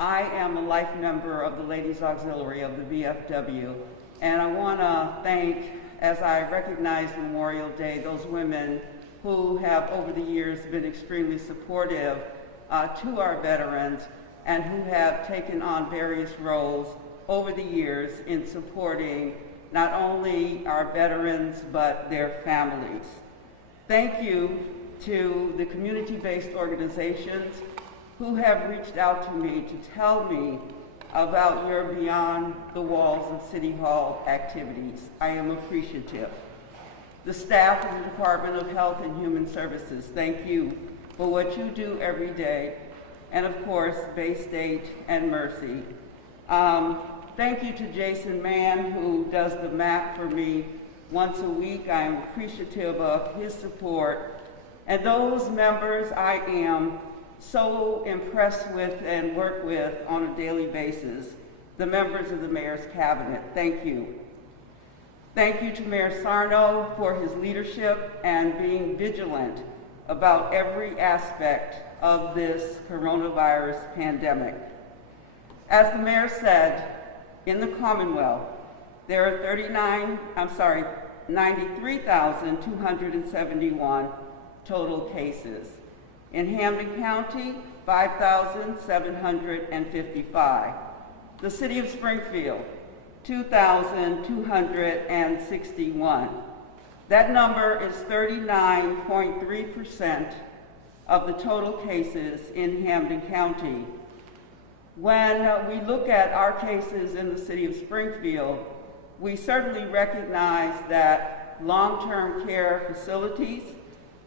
I am a life member of the Ladies Auxiliary of the VFW, and I want to thank, as I recognize Memorial Day, those women who have over the years been extremely supportive to our veterans and who have taken on various roles over the years in supporting not only our veterans but their families. Thank you to the community-based organizations who have reached out to me to tell me about your Beyond the Walls of City Hall activities. I am appreciative. The staff of the Department of Health and Human Services, thank you for what you do every day. And of course, Bay State and Mercy. Thank you to Jason Mann, who does the map for me once a week. I am appreciative of his support. And those members I am so impressed with and work with on a daily basis, the members of the Mayor's Cabinet. Thank you. Thank you to Mayor Sarno for his leadership and being vigilant about every aspect of this coronavirus pandemic. As the Mayor said, in the Commonwealth, there are 93,271 total cases. In Hampden County, 5,755. The City of Springfield, 2,261. That number is 39.3% of the total cases in Hampden County. When we look at our cases in the City of Springfield, we certainly recognize that long-term care facilities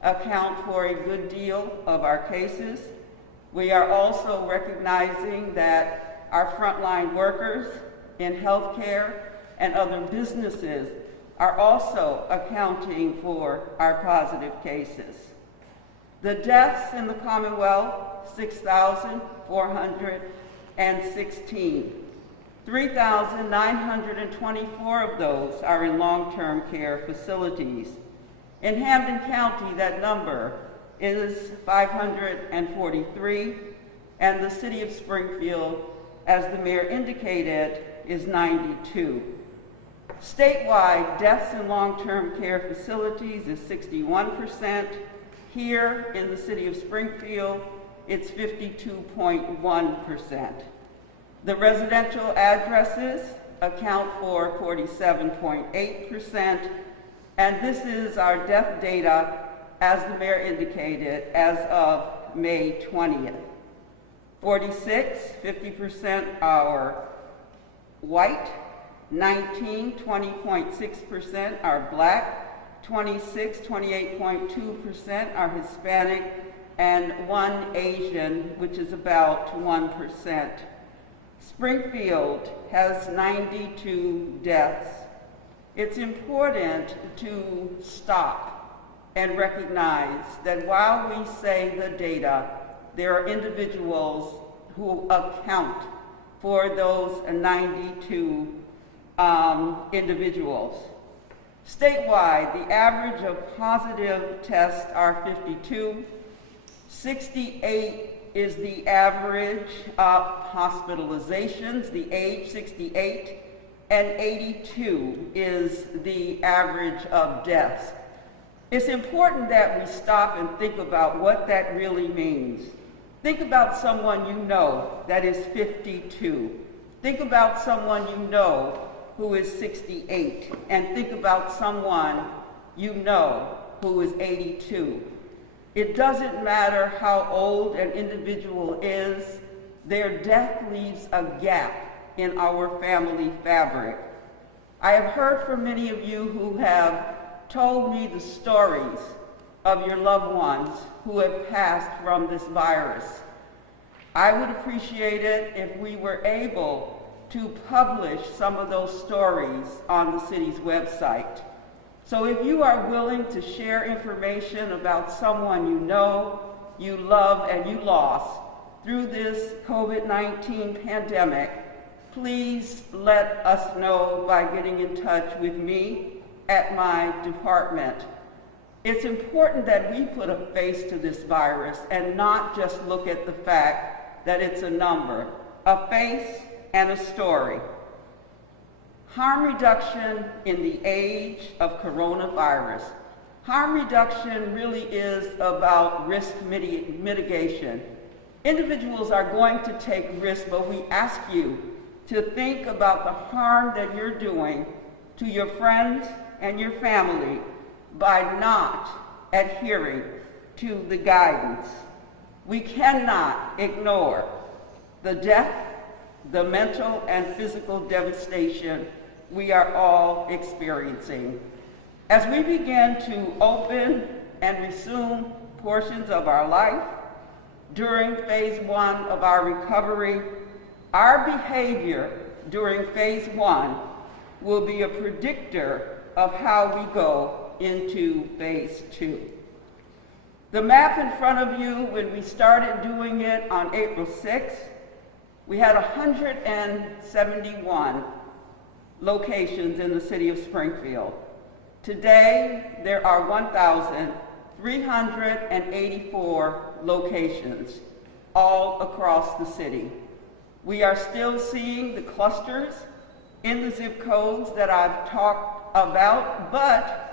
account for a good deal of our cases. We are also recognizing that our frontline workers in healthcare and other businesses are also accounting for our positive cases. The deaths in the Commonwealth, 6,416. 3,924 of those are in long-term care facilities. In Hampden County, that number is 543, and the City of Springfield, as the Mayor indicated, is 92. Statewide, deaths in long-term care facilities is 61%. Here in the City of Springfield, it's 52.1%. The residential addresses account for 47.8%, and this is our death data, as the Mayor indicated, as of May 20th. 50% are white, 20.6% are black, 28.2% are Hispanic, and 1 Asian, which is about 1%. Springfield has 92 deaths. It's important to stop and recognize that while we say the data, there are individuals who account for those 92 individuals. Statewide, the average of positive tests are 52. 68 is the average of hospitalizations, the age 68, and 82 is the average of deaths. It's important that we stop and think about what that really means. Think about someone you know that is 52. Think about someone you know who is 68, and think about someone you know who is 82. It doesn't matter how old an individual is, their death leaves a gap in our family fabric. I have heard from many of you who have told me the stories of your loved ones who have passed from this virus. I would appreciate it if we were able to publish some of those stories on the city's website. So if you are willing to share information about someone you know, you love, and you lost through this COVID-19 pandemic, please let us know by getting in touch with me at my department. It's important that we put a face to this virus and not just look at the fact that it's a number, a face and a story. Harm reduction in the age of coronavirus. Harm reduction really is about risk mitigation. Individuals are going to take risks, but we ask you to think about the harm that you're doing to your friends and your family by not adhering to the guidance. We cannot ignore the death, the mental and physical devastation we are all experiencing. As we begin to open and resume portions of our life during phase 1 of our recovery, our behavior during phase 1 will be a predictor of how we go into phase 2. The map in front of you, when we started doing it on April 6th, we had 171 locations in the city of Springfield. Today, there are 1,384 locations all across the city. We are still seeing the clusters in the zip codes that I've talked about, but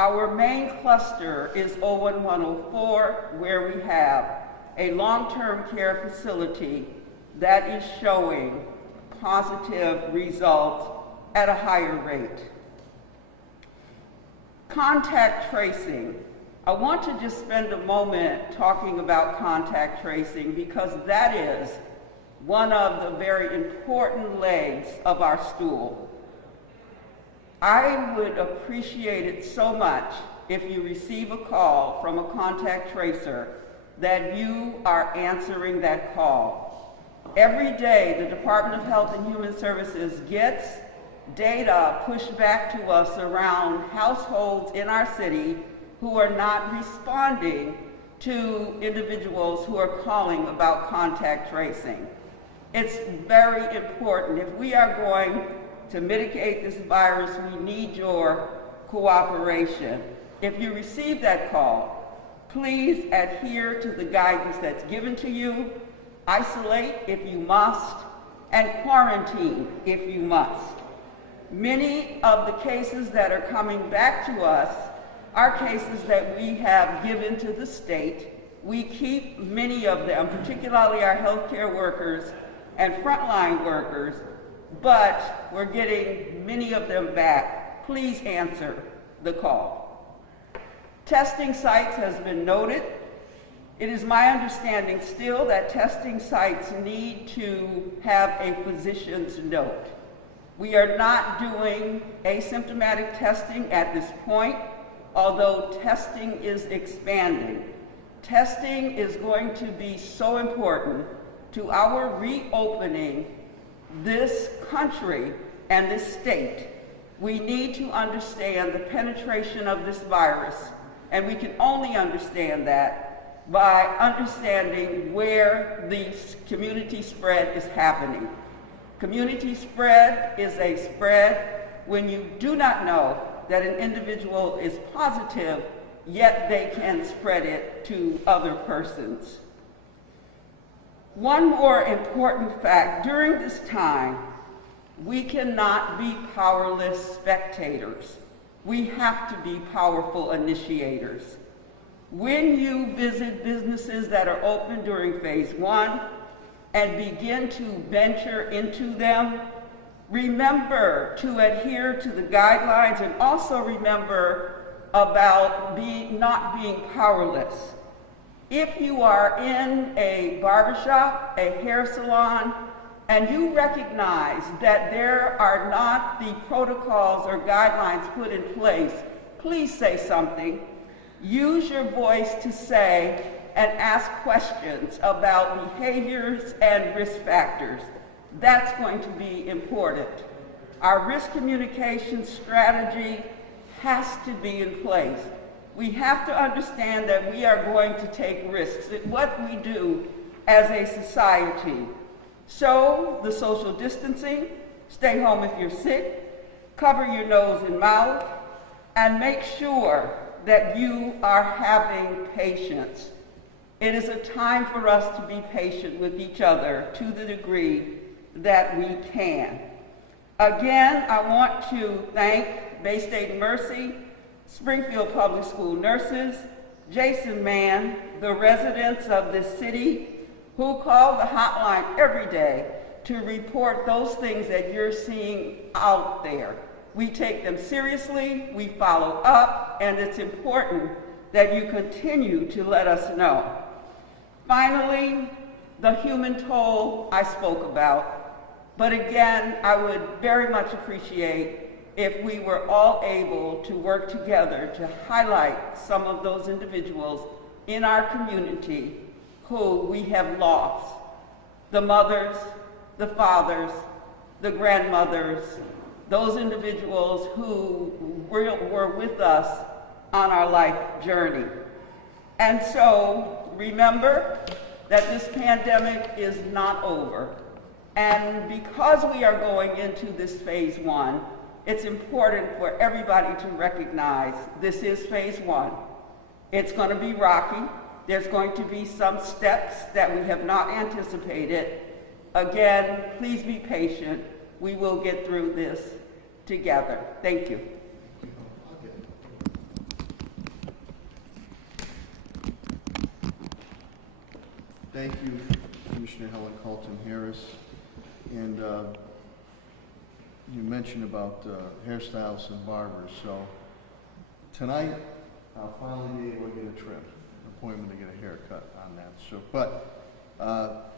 our main cluster is 01104, where we have a long-term care facility that is showing positive results at a higher rate. Contact tracing. I want to just spend a moment talking about contact tracing because that is one of the very important legs of our stool. I would appreciate it so much if you receive a call from a contact tracer that you are answering that call. Every day, the Department of Health and Human Services gets data pushed back to us around households in our city who are not responding to individuals who are calling about contact tracing. It's very important. If we are going to mitigate this virus, we need your cooperation. If you receive that call, please adhere to the guidance that's given to you, isolate if you must, and quarantine if you must. Many of the cases that are coming back to us are cases that we have given to the state. We keep many of them, particularly our healthcare workers and frontline workers, but we're getting many of them back. Please answer the call. Testing sites has been noted. It is my understanding still that testing sites need to have a physician's note. We are not doing asymptomatic testing at this point, although testing is expanding. Testing is going to be so important to our reopening this country and this state. We need to understand the penetration of this virus, and we can only understand that by understanding where the community spread is happening. Community spread is a spread when you do not know that an individual is positive, yet they can spread it to other persons. One more important fact, during this time, we cannot be powerless spectators. We have to be powerful initiators. When you visit businesses that are open during phase 1 and begin to venture into them, remember to adhere to the guidelines and also remember about not being powerless. If you are in a barbershop, a hair salon, and you recognize that there are not the protocols or guidelines put in place, please say something. Use your voice to say and ask questions about behaviors and risk factors. That's going to be important. Our risk communication strategy has to be in place. We have to understand that we are going to take risks. It's what we do as a society. So, the social distancing, stay home if you're sick, cover your nose and mouth, and make sure that you are having patience. It is a time for us to be patient with each other to the degree that we can. Again, I want to thank Bay State Mercy, Springfield Public School nurses, Jason Mann, the residents of this city who call the hotline every day to report those things that you're seeing out there. We take them seriously, we follow up, and it's important that you continue to let us know. Finally, the human toll I spoke about, but again, I would very much appreciate if we were all able to work together to highlight some of those individuals in our community who we have lost. The mothers, the fathers, the grandmothers, those individuals who were with us on our life journey. And so remember that this pandemic is not over. And because we are going into this phase one, it's important for everybody to recognize this is phase one. It's going to be rocky. There's going to be some steps that we have not anticipated. Again, please be patient. We will get through this together. Thank you. Thank you, Commissioner Helen Colton Harris. And you mentioned about hairstylists and barbers. So tonight, I'll finally be able to get a trim, an appointment to get a haircut on that. So, but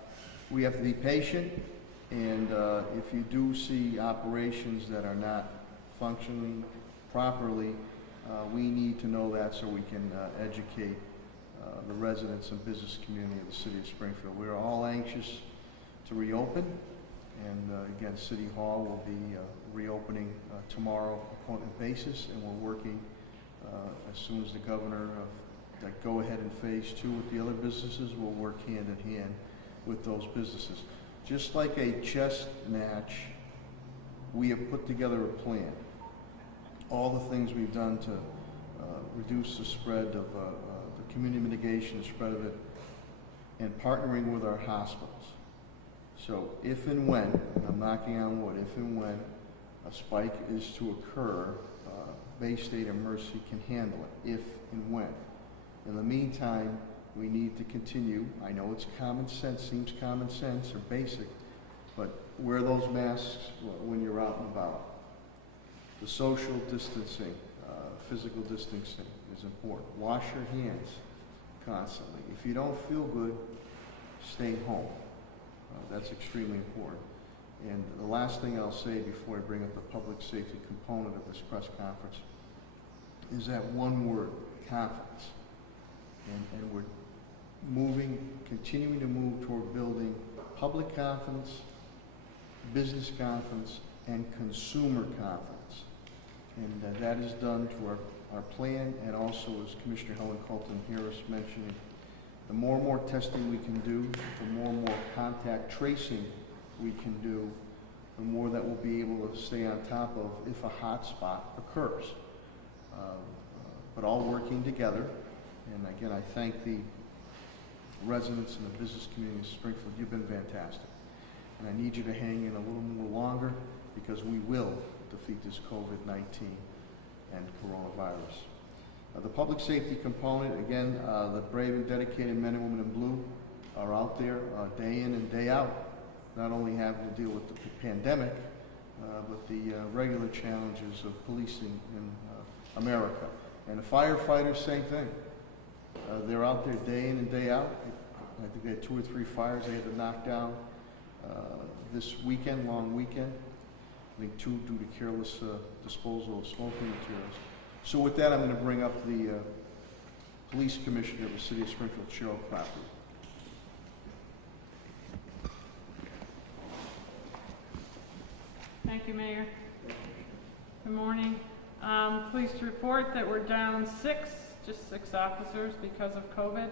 we have to be patient, and if you do see operations that are not functioning properly, we need to know that so we can educate the residents and business community of the city of Springfield. We're all anxious to reopen, and again, City Hall will be reopening tomorrow on appointment basis, and we're working as soon as the governor that go ahead in phase two with the other businesses, we'll work hand in hand with those businesses. Just like a chess match, we have put together a plan. All the things we've done to reduce the spread of the community mitigation, the spread of it, and partnering with our hospitals. So if and when, and I'm knocking on wood, if and when a spike is to occur, Bay State and Mercy can handle it, if and when. In the meantime, we need to continue. I know it's common sense, seems common sense or basic, but wear those masks when you're out and about. The social distancing, physical distancing is important. Wash your hands constantly. If you don't feel good, stay home. That's extremely important. And the last thing I'll say before I bring up the public safety component of this press conference is that one word, confidence. And we're continuing to move toward building public confidence, business confidence, and consumer confidence. And that is done to our plan, and also, as Commissioner Helen Colton Harris mentioned, the more and more testing we can do, the more and more contact tracing we can do, the more that we'll be able to stay on top of if a hot spot occurs. But all working together. And again, I thank the residents and the business community of Springfield. You've been fantastic. And I need you to hang in a little more longer, because we will defeat this COVID-19 and coronavirus. The public safety component, again, the brave and dedicated men and women in blue are out there day in and day out, not only having to deal with the pandemic, but the regular challenges of policing in America. And the firefighters, same thing. They're out there day in and day out. I think they had 2 or 3 fires they had to knock down this weekend, long weekend. I think 2 due to careless disposal of smoking materials. So with that, I'm going to bring up the police commissioner of the city of Springfield, Cheryl Cropper. Thank you, Mayor. Good morning. Pleased to report that we're down just six officers because of COVID.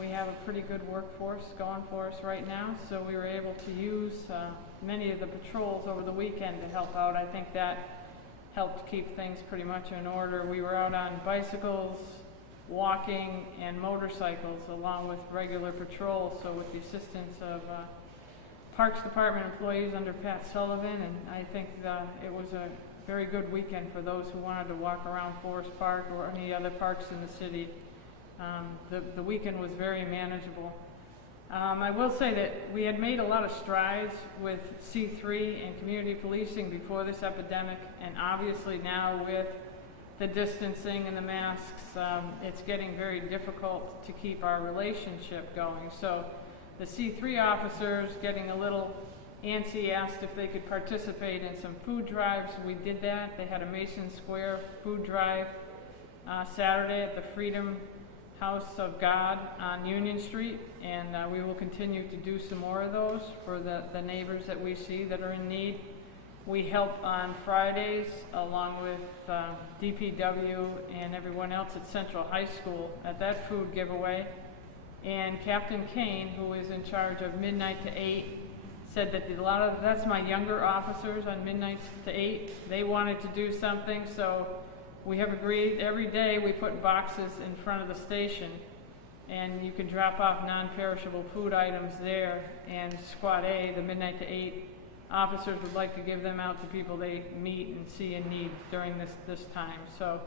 We have a pretty good workforce going for us right now, so we were able to use many of the patrols over the weekend to help out. I think that helped keep things pretty much in order. We were out on bicycles, walking, and motorcycles, along with regular patrol, so with the assistance of Parks Department employees under Pat Sullivan, and I think it was a very good weekend for those who wanted to walk around Forest Park or any other parks in the city. The weekend was very manageable. I will say that we had made a lot of strides with C3 and community policing before this epidemic, and obviously now with the distancing and the masks, it's getting very difficult to keep our relationship going. So the C3 officers, getting a little antsy, asked if they could participate in some food drives. We did that. They had a Mason Square food drive Saturday at the Freedom House of God on Union Street, and we will continue to do some more of those for the neighbors that we see that are in need. We help on Fridays along with DPW and everyone else at Central High School at that food giveaway. And Captain Kane, who is in charge of midnight to 8, said that that's my younger officers on midnight to 8. They wanted to do something, so we have agreed every day we put boxes in front of the station, and you can drop off non-perishable food items there. And Squad A, the midnight to 8 officers, would like to give them out to people they meet and see in need during this time. So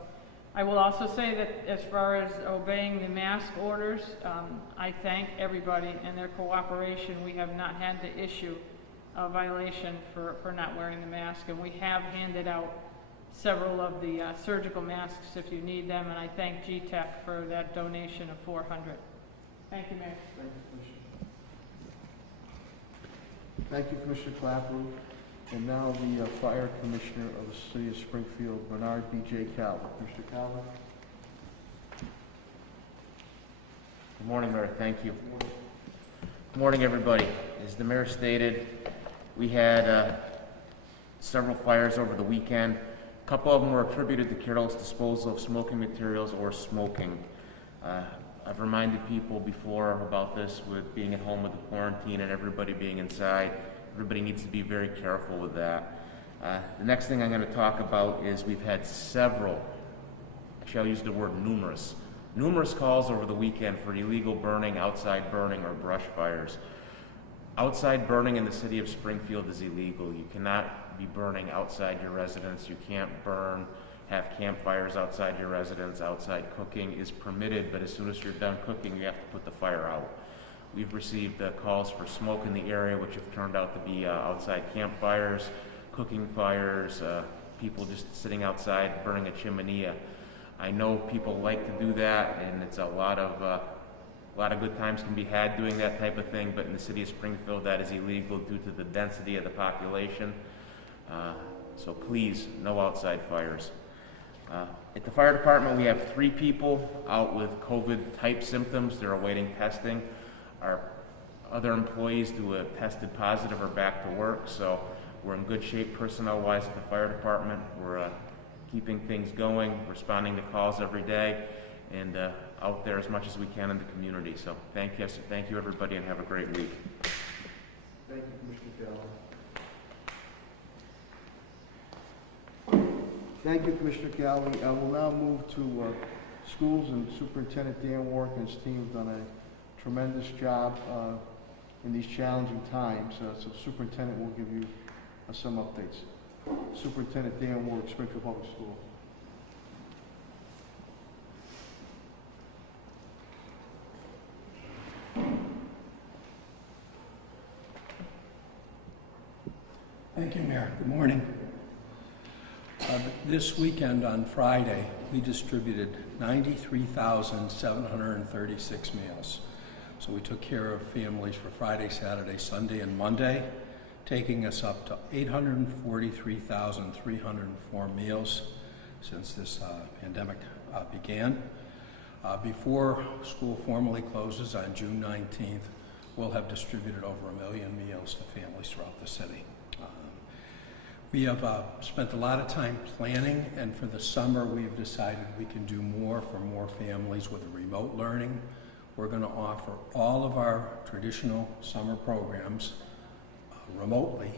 I will also say that as far as obeying the mask orders, I thank everybody and their cooperation. We have not had to issue a violation for not wearing the mask, and we have handed out several of the surgical masks if you need them, and I thank GTEC for that donation of 400. Thank you, Mayor. Thank you, Commissioner Clapper. And now the Fire Commissioner of the City of Springfield, Bernard B.J. Calvert. Commissioner Calvert. Good morning, Mayor. Thank you. Good morning, everybody. As the Mayor stated, we had several fires over the weekend. A couple of them were attributed to careless disposal of smoking materials or smoking. I've reminded people before about this with being at home with the quarantine and everybody being inside. Everybody needs to be very careful with that. The next thing I'm going to talk about is we've had several, actually I'll use the word numerous calls over the weekend for illegal burning, outside burning, or brush fires. Outside burning in the city of Springfield is illegal. You cannot be burning outside your residence. You can't have campfires outside your residence. Outside cooking is permitted, but as soon as you're done cooking, you have to put the fire out. We've received calls for smoke in the area, which have turned out to be outside campfires, cooking fires, people just sitting outside burning a chimenea. I know people like to do that, and it's a lot of good times can be had doing that type of thing, but in the city of Springfield, that is illegal due to the density of the population. So please, no outside fires. At the fire department, we have 3 people out with COVID-type symptoms. They're awaiting testing. Our other employees who have tested positive are back to work, so we're in good shape personnel-wise at the fire department. We're keeping things going, responding to calls every day, and out there as much as we can in the community. So thank you everybody, and have a great week. Thank you, Commissioner Galvin. Thank you, Commissioner Galvin. I will now move to schools, and Superintendent Dan Warwick and his team have done a tremendous job in these challenging times. So Superintendent will give you some updates. Superintendent Dan Warwick, Springfield Public Schools. Thank you, Mayor. Good morning. This weekend on Friday, we distributed 93,736 meals. So we took care of families for Friday, Saturday, Sunday, and Monday, taking us up to 843,304 meals since this pandemic began. Before school formally closes on June 19th, we'll have distributed over 1 million meals to families throughout the city. We have spent a lot of time planning, and for the summer we have decided we can do more for more families with remote learning. We're going to offer all of our traditional summer programs remotely,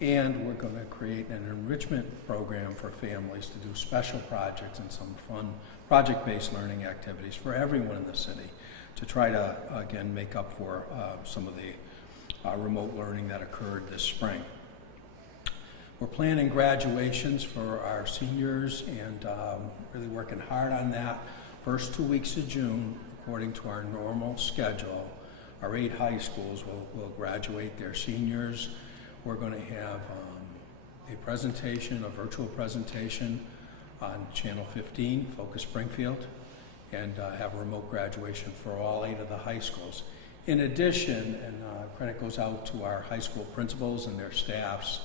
And we're going to create an enrichment program for families to do special projects and some fun project-based learning activities for everyone in the city to try to, again, make up for some of the remote learning that occurred this spring. We're planning graduations for our seniors and really working hard on that. First 2 weeks of June, according to our normal schedule, our 8 high schools will graduate their seniors. We're going to have a presentation, a virtual presentation on Channel 15, Focus Springfield, and have a remote graduation for all 8 of the high schools. In addition, and credit goes out to our high school principals and their staffs,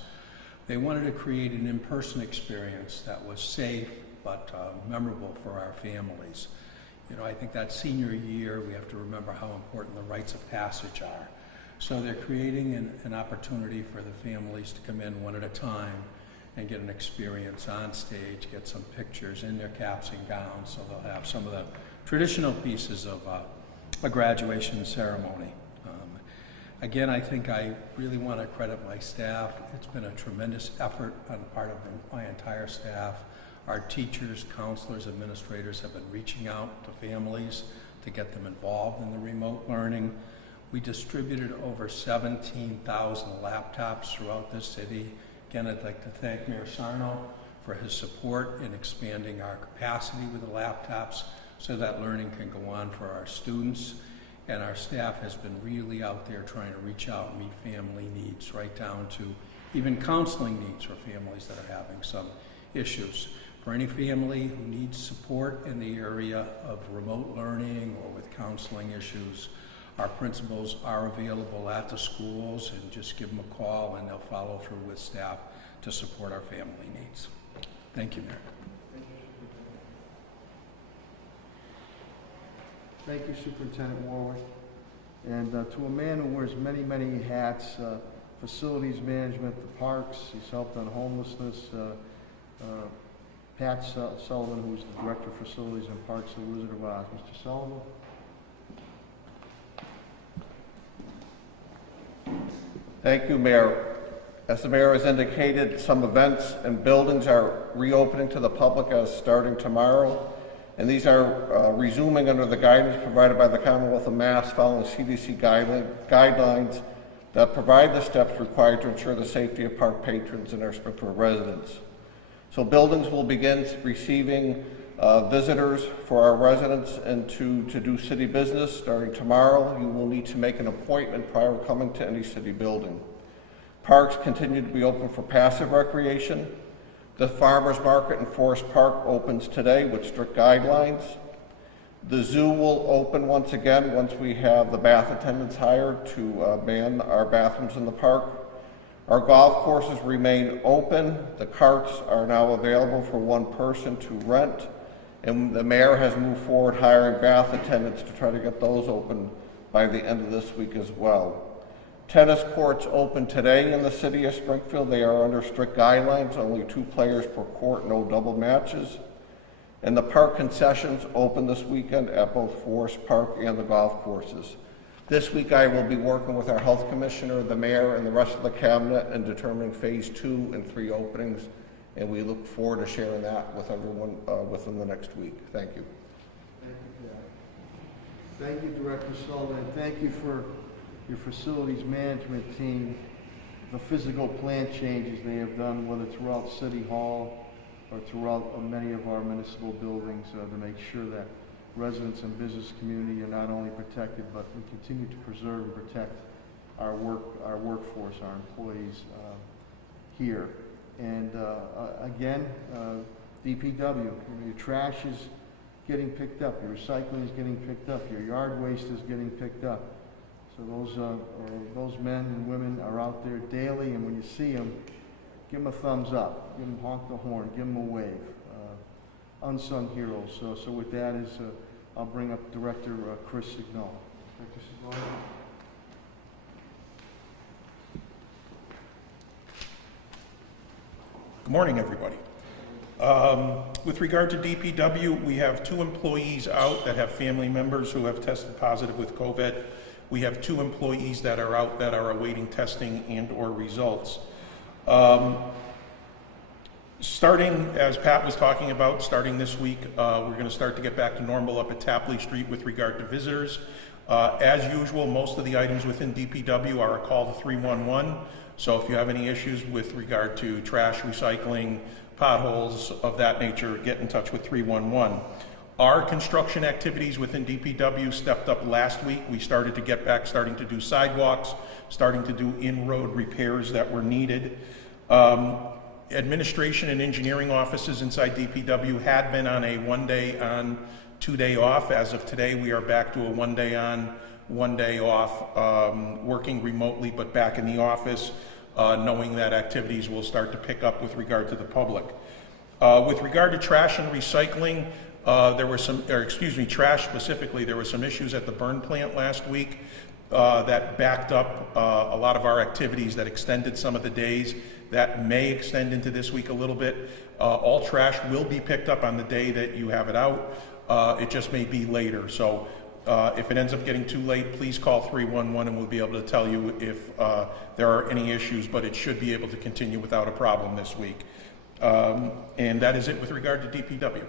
they wanted to create an in-person experience that was safe but memorable for our families. You know, I think that senior year, we have to remember how important the rites of passage are. So they're creating an opportunity for the families to come in one at a time and get an experience on stage, get some pictures in their caps and gowns, so they'll have some of the traditional pieces of a graduation ceremony. Again, I think I really want to credit my staff. It's been a tremendous effort on the part of my entire staff. Our teachers, counselors, administrators have been reaching out to families to get them involved in the remote learning. We distributed over 17,000 laptops throughout the city. Again, I'd like to thank Mayor Sarno for his support in expanding our capacity with the laptops so that learning can go on for our students. And our staff has been really out there trying to reach out and meet family needs, right down to even counseling needs for families that are having some issues. For any family who needs support in the area of remote learning or with counseling issues, our principals are available at the schools, and just give them a call and they'll follow through with staff to support our family needs. Thank you, Mayor. Thank you, Superintendent Warwick. And to a man who wears many, many hats, facilities management, the parks, he's helped on homelessness, Pat Sullivan, who's the Director of Facilities and Parks of the Wizard of Oz. Mr. Sullivan? Thank you, Mayor. As the Mayor has indicated, some events and buildings are reopening to the public as starting tomorrow. And these are resuming under the guidance provided by the Commonwealth of Mass following CDC guidelines that provide the steps required to ensure the safety of park patrons and our Springfield residents. So buildings will begin receiving visitors for our residents and to do city business starting tomorrow. You will need to make an appointment prior to coming to any city building. Parks continue to be open for passive recreation. The Farmers Market in Forest Park opens today with strict guidelines. The zoo will open once again once we have the bath attendants hired to man our bathrooms in the park. Our golf courses remain open. The carts are now available for one person to rent. And the mayor has moved forward hiring bath attendants to try to get those open by the end of this week as well. Tennis courts open today in the city of Springfield. They are under strict guidelines, only 2 players per court, no double matches. And the park concessions open this weekend at both Forest Park and the golf courses. This week I will be working with our health commissioner, the mayor, and the rest of the cabinet in determining phase 2 and 3 openings, and we look forward to sharing that with everyone within the next week. Thank you. Thank you, Jack. Thank you, Director Sullivan. Thank you for your facilities management team, the physical plant changes they have done, whether throughout City Hall or throughout many of our municipal buildings, to make sure that residents and business community are not only protected, but we continue to preserve and protect our workforce, our employees here. And again, DPW, your trash is getting picked up, your recycling is getting picked up, your yard waste is getting picked up. So those men and women are out there daily, and when you see them, give them a thumbs up, give them honk the horn, give them a wave. Unsung heroes. So with that I'll bring up Director Chris Signol. Director Signol. Good morning, everybody. With regard to DPW, we have 2 employees out that have family members who have tested positive with COVID. We have 2 employees that are out that are awaiting testing and/or results. Starting, as Pat was talking about, starting this week, we're going to start to get back to normal up at Tapley Street with regard to visitors. As usual, most of the items within DPW are a call to 311. So if you have any issues with regard to trash, recycling, potholes of that nature, get in touch with 311. Our construction activities within DPW stepped up last week. We started to get back, starting to do sidewalks, starting to do in-road repairs that were needed. Administration and engineering offices inside DPW had been on a 1 day on, 2 day off. As of today, we are back to a 1 day on, 1 day off, working remotely but back in the office, knowing that activities will start to pick up with regard to the public. With regard to trash and recycling, there were some, trash specifically, there were some issues at the burn plant last week that backed up a lot of our activities, that extended some of the days. That may extend into this week a little bit. All trash will be picked up on the day that you have it out. It just may be later. So if it ends up getting too late, please call 311 and we'll be able to tell you if there are any issues, but it should be able to continue without a problem this week. And that is it with regard to DPW.